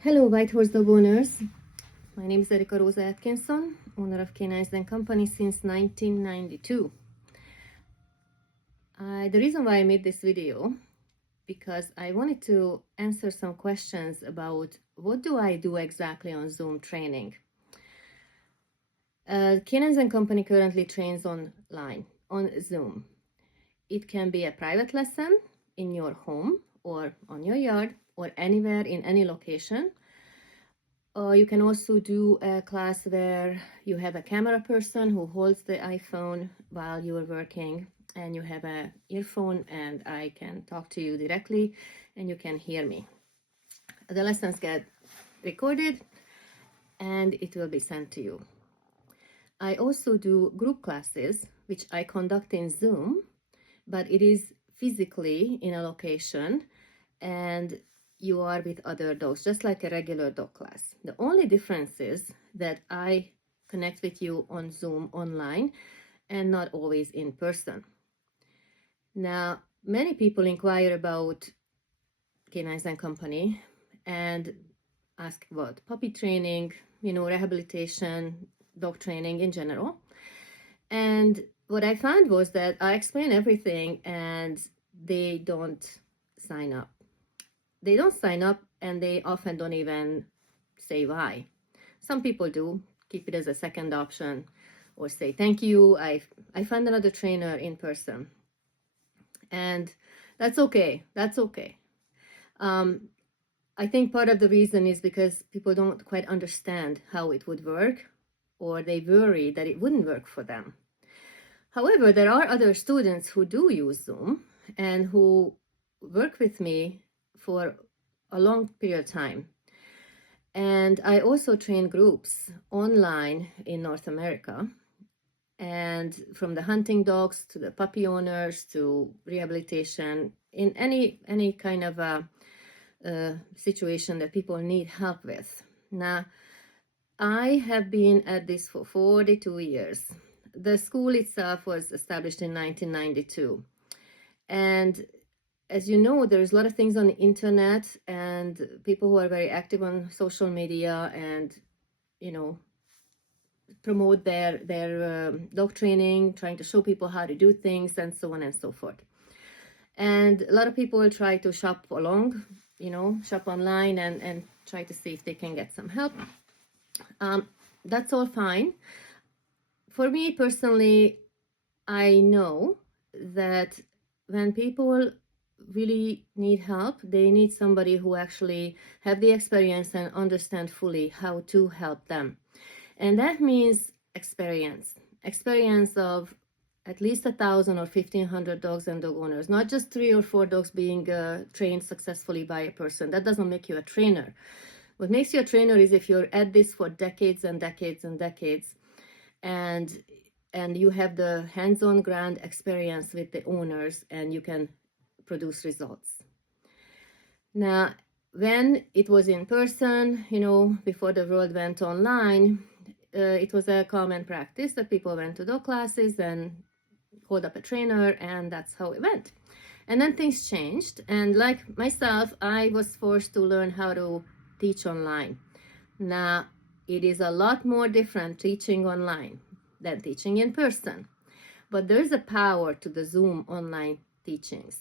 Hello, White Horse Dog owners. My name is Erika Rosa Atkinson, owner of Canines & Company since 1992. The reason why I made this video, because I wanted to answer some questions about what do I do exactly on Zoom training. Canines & Company currently trains online, on Zoom. It can be a private lesson in your home or on your yard or anywhere in any location. You can also do a class where you have a camera person who holds the iPhone while you are working, and you have an earphone and I can talk to you directly and you can hear me. The lessons get recorded and it will be sent to you. I also do group classes, which I conduct in Zoom, but it is physically in a location and you are with other dogs, just like a regular dog class. The only difference is that I connect with you on Zoom online and not always in person. Now, many people inquire about Canines & Company and ask about puppy training, rehabilitation, dog training in general. And what I found was that I explain everything and they don't sign up. They don't sign up and they often don't even say why. Some people do keep it as a second option or say thank you, I found another trainer in person. And that's okay. I think part of the reason is because people don't quite understand how it would work, or they worry that it wouldn't work for them. However, there are other students who do use Zoom and who work with me for a long period of time. And I also train groups online in North America, and from the hunting dogs to the puppy owners to rehabilitation in any kind of a situation that people need help with. Now, I have been at this for 42 years. The school itself was established in 1992. And as you know, there's a lot of things on the internet and people who are very active on social media and, promote their dog training, trying to show people how to do things and so on and so forth. And a lot of people will try to shop along, shop online and try to see if they can get some help. That's all fine. For me personally, I know that when people really need help, they need somebody who actually have the experience and understand fully how to help them. And that means experience of at least 1,000 or 1,500 dogs and dog owners, not just 3 or 4 dogs being trained successfully by a person. That doesn't make you a trainer. What makes you a trainer is if you're at this for decades and decades and decades, and you have the hands-on ground experience with the owners and you can produce results. Now, when it was in person, before the world went online, it was a common practice that people went to dog classes and called up a trainer, and that's how it went. And then things changed, and like myself, I was forced to learn how to teach online. Now, it is a lot more different teaching online than teaching in person, but there's a power to the Zoom online teachings.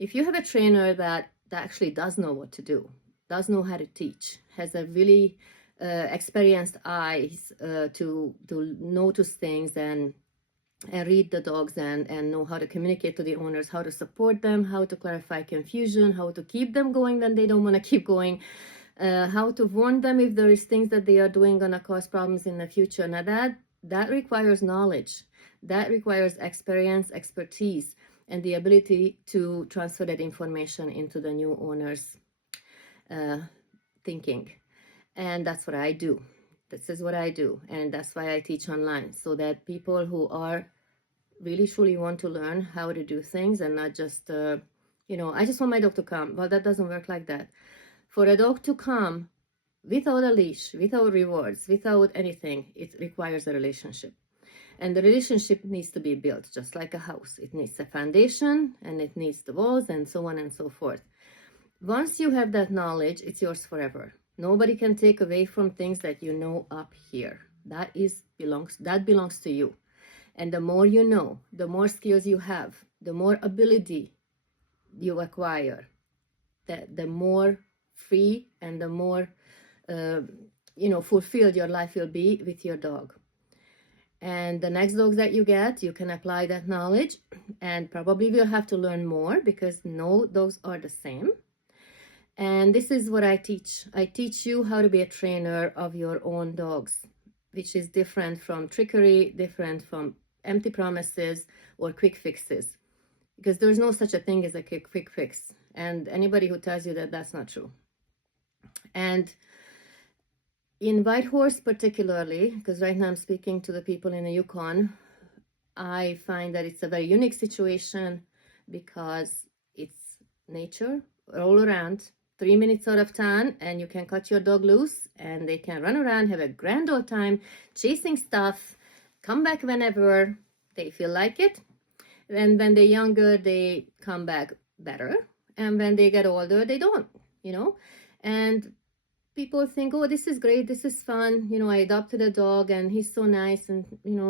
If you have a trainer that actually does know what to do, does know how to teach, has a really experienced eyes to notice things and read the dogs and know how to communicate to the owners, how to support them, how to clarify confusion, how to keep them going when they don't want to keep going, how to warn them if there is things that they are doing going to cause problems in the future. Now that requires knowledge, that requires experience, expertise, and the ability to transfer that information into the new owner's thinking. And that's what I do. This is what I do. And that's why I teach online, so that people who are really truly want to learn how to do things and not just, I just want my dog to come. Well, that doesn't work like that. For a dog to come without a leash, without rewards, without anything, it requires a relationship. And the relationship needs to be built just like a house. It needs a foundation and it needs the walls and so on and so forth. Once you have that knowledge, it's yours forever. Nobody can take away from things that you know up here. That belongs to you. And the more you know, the more skills you have, the more ability you acquire, the more free and the more fulfilled your life will be with your dog. And the next dogs that you get, you can apply that knowledge, and probably will have to learn more because no dogs are the same. And this is what I teach. I teach you how to be a trainer of your own dogs, which is different from trickery, different from empty promises or quick fixes, because there's no such a thing as a quick fix. And anybody who tells you that, that's not true. And in Whitehorse particularly, because right now I'm speaking to the people in the Yukon, I find that it's a very unique situation because it's nature all around, 3 minutes out of town, and you can cut your dog loose and they can run around, have a grand old time chasing stuff, come back whenever they feel like it. And when they're younger, they come back better. And when they get older, they don't, And people think, oh, this is great, this is fun. I adopted a dog and he's so nice and,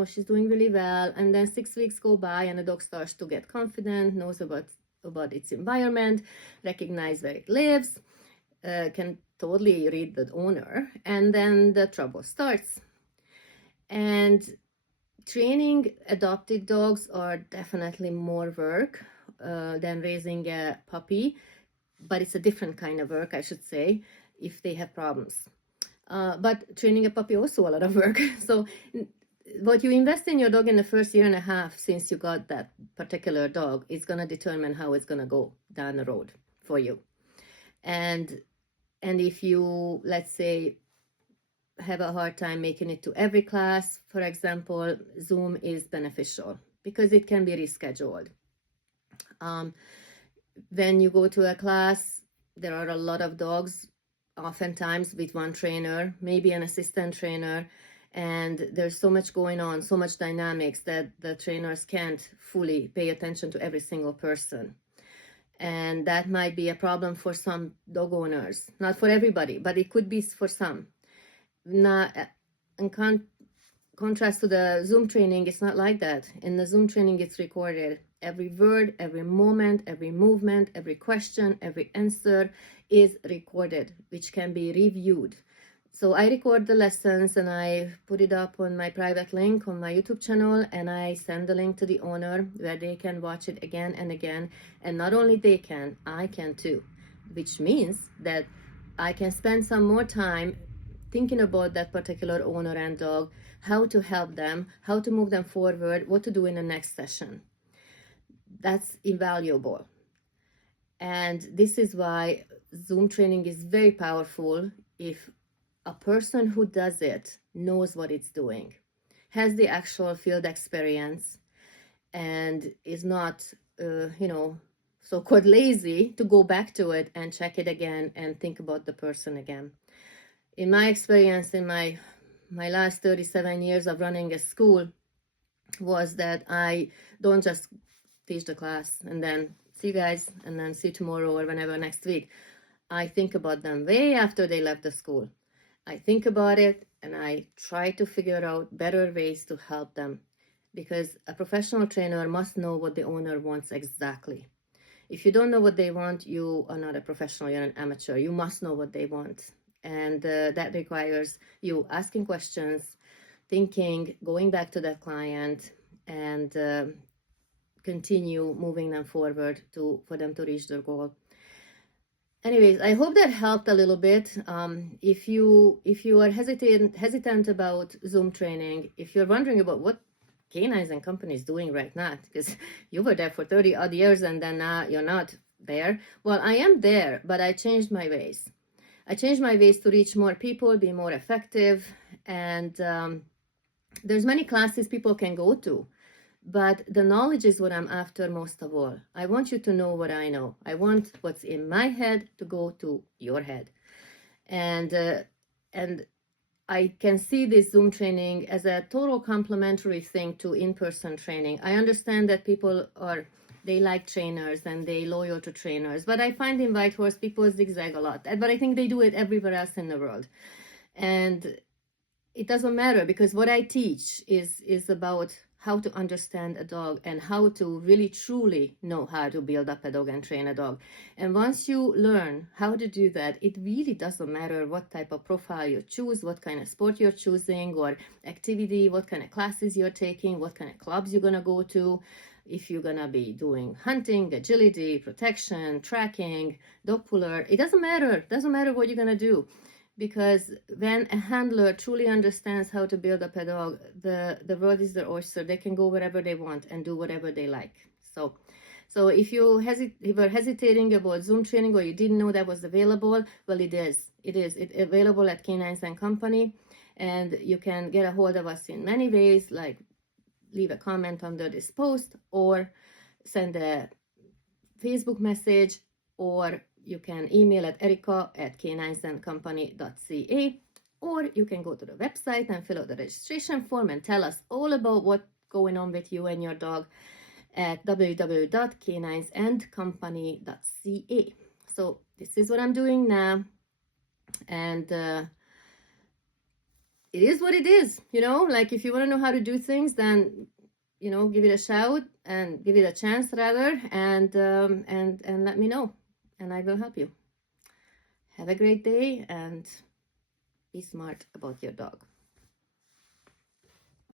she's doing really well. And then 6 weeks go by and the dog starts to get confident, knows about its environment, recognize where it lives, can totally read the owner. And then the trouble starts. And training adopted dogs are definitely more work than raising a puppy, but it's a different kind of work, I should say, if they have problems. But training a puppy also a lot of work. So what you invest in your dog in the first year and a half since you got that particular dog is going to determine how it's going to go down the road for you. And if you, let's say, have a hard time making it to every class, for example, Zoom is beneficial because it can be rescheduled. When you go to a class, there are a lot of dogs, oftentimes with one trainer, maybe an assistant trainer, and there's so much going on, so much dynamics that the trainers can't fully pay attention to every single person. And that might be a problem for some dog owners, not for everybody, but it could be for some. Not in contrast to the Zoom training, it's not like that. In the Zoom training, it's recorded. Every word, every moment, every movement, every question, every answer is recorded, which can be reviewed. So I record the lessons and I put it up on my private link on my YouTube channel, and I send the link to the owner where they can watch it again and again. And not only they can, I can too, which means that I can spend some more time thinking about that particular owner and dog, how to help them, how to move them forward, what to do in the next session. That's invaluable. And this is why Zoom training is very powerful if a person who does it knows what it's doing, has the actual field experience, and is not, so-called lazy to go back to it and check it again and think about the person again. In my experience, in my last 37 years of running a school, was that I don't just teach the class and then see you guys and then see you tomorrow or whenever next week. I think about them way after they left the school. I think about it and I try to figure out better ways to help them, because a professional trainer must know what the owner wants exactly. If you don't know what they want, you are not a professional, you're an amateur. You must know what they want. And that requires you asking questions, thinking, going back to that client, and continue moving them forward for them to reach their goal. Anyways, I hope that helped a little bit. If you are hesitant about Zoom training, if you're wondering about what Canines and Company is doing right now, because you were there for 30 odd years and then now you're not there. Well, I am there, but I changed my ways. I changed my ways to reach more people, be more effective, and there's many classes people can go to, but the knowledge is what I'm after most of all. I want you to know what I know. I want what's in my head to go to your head, and I can see this Zoom training as a total complementary thing to in-person training. I understand that people are they like trainers and they loyal to trainers. But I find in Whitehorse people zigzag a lot. But I think they do it everywhere else in the world. And it doesn't matter, because what I teach is about how to understand a dog and how to really truly know how to build up a dog and train a dog. And once you learn how to do that, it really doesn't matter what type of profile you choose, what kind of sport you're choosing or activity, what kind of classes you're taking, what kind of clubs you're going to go to. If you're going to be doing hunting, agility, protection, tracking, dog puller, it doesn't matter. It doesn't matter what you're going to do. Because when a handler truly understands how to build up a dog, the world is their oyster. They can go wherever they want and do whatever they like. So if you were hesitating about Zoom training, or you didn't know that was available, well, it is. It's available at Canines and Company, and you can get a hold of us in many ways, like leave a comment under this post, or send a Facebook message, or you can email at erica@caninesandcompany.ca, or you can go to the website and fill out the registration form and tell us all about what's going on with you and your dog at www.caninesandcompany.ca. So this is what I'm doing now, and it is what it is, like if you want to know how to do things, then give it a shout and give it a chance rather, and let me know, and I will help you. Have a great day and be smart about your dog.